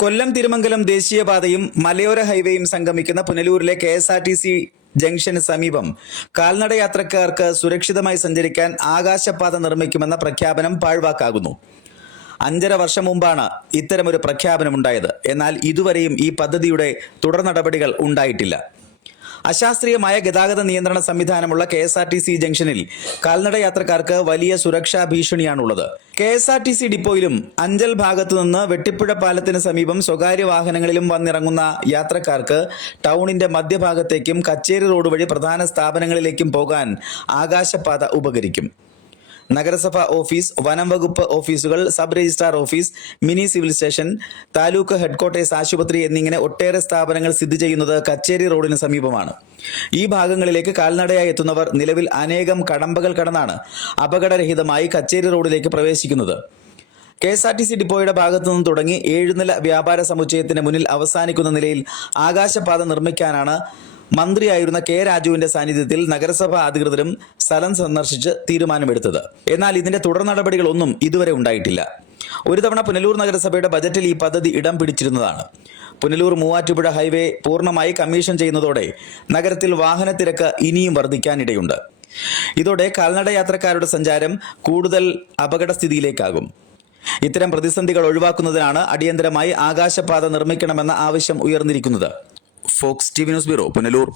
കൊല്ലം തിരുമംഗലം ദേശീയപാതയും മലയോര ഹൈവേയും സംഗമിക്കുന്ന പുനലൂരിലെ KSRTC junction സമീപം കാൽനട യാത്രക്കാർക്ക് സുരക്ഷിതമായി സഞ്ചരിക്കാൻ ആകാശപാത നിർമ്മിക്കുമെന്ന പ്രഖ്യാപനം പാഴ്വാക്കാകുന്നു. 5.5 വർഷം മുമ്പാണ് ഇത്തരമൊരു പ്രഖ്യാപനമുണ്ടായത്. എന്നാൽ ഇതുവരെയും ഈ പദ്ധതിയുടെ തുടർ നടപടികൾ ഉണ്ടായിട്ടില്ല. അശാസ്ത്രീയമായ ഗതാഗത നിയന്ത്രണ സംവിധാനമുള്ള KSRTC ജംഗ്ഷനിൽ കാൽനട യാത്രക്കാർക്ക് വലിയ സുരക്ഷാ ഭീഷണിയാണുള്ളത്. KSRTC ഡിപ്പോയിലും അഞ്ചൽ ഭാഗത്തു നിന്ന് വെട്ടിപ്പുഴ പാലത്തിന് സമീപം സ്വകാര്യ വാഹനങ്ങളിലും വന്നിറങ്ങുന്ന യാത്രക്കാർക്ക് ടൗണിന്റെ മധ്യഭാഗത്തേക്കും കച്ചേരി റോഡ് വഴി പ്രധാന സ്ഥാപനങ്ങളിലേക്കും പോകാൻ ആകാശപാത ഉപകരിക്കും. നഗരസഭ ഓഫീസ്, വനം വകുപ്പ് ഓഫീസുകൾ, sub registrar office, mini civil station, taluk headquarters ആശുപത്രി എന്നിങ്ങനെ ഒട്ടേറെ സ്ഥാപനങ്ങൾ സ്ഥിതി ചെയ്യുന്നത് കച്ചേരി റോഡിന് സമീപമാണ്. ഈ ഭാഗങ്ങളിലേക്ക് കാൽനടയായി എത്തുന്നവർ നിലവിൽ അനേകം കടമ്പകൾ കടന്നാണ് അപകടരഹിതമായി കച്ചേരി റോഡിലേക്ക് പ്രവേശിക്കുന്നത്. KSRTC ഡിപ്പോയുടെ ഭാഗത്തു നിന്ന് തുടങ്ങി 7 നില വ്യാപാര സമുച്ചയത്തിന് മുന്നിൽ അവസാനിക്കുന്ന നിലയിൽ ആകാശപാത നിർമ്മിക്കാനാണ് മന്ത്രിയായിരുന്ന K. രാജുവിന്റെ സാന്നിധ്യത്തിൽ നഗരസഭാ അധികൃതരും സ്ഥലം സന്ദർശിച്ച് തീരുമാനമെടുത്തത്. എന്നാൽ ഇതിന്റെ തുടർ നടപടികളൊന്നും ഇതുവരെ ഉണ്ടായിട്ടില്ല. ഒരു തവണ പുനലൂർ നഗരസഭയുടെ ബജറ്റിൽ ഈ പദ്ധതി ഇടം പിടിച്ചിരുന്നതാണ്. പുനലൂർ മൂവാറ്റുപുഴ ഹൈവേ പൂർണ്ണമായി കമ്മീഷൻ ചെയ്യുന്നതോടെ നഗരത്തിൽ വാഹനത്തിരക്ക് ഇനിയും വർദ്ധിക്കാനിടയുണ്ട്. ഇതോടെ കാൽനട യാത്രക്കാരുടെ സഞ്ചാരം കൂടുതൽ അപകടസ്ഥിതിയിലേക്കാകും. ഇത്തരം പ്രതിസന്ധികൾ ഒഴിവാക്കുന്നതിനാണ് അടിയന്തരമായി ആകാശപാത നിർമ്മിക്കണമെന്ന ആവശ്യം ഉയർന്നിരിക്കുന്നത്. Fox TV news bureau, Punalur.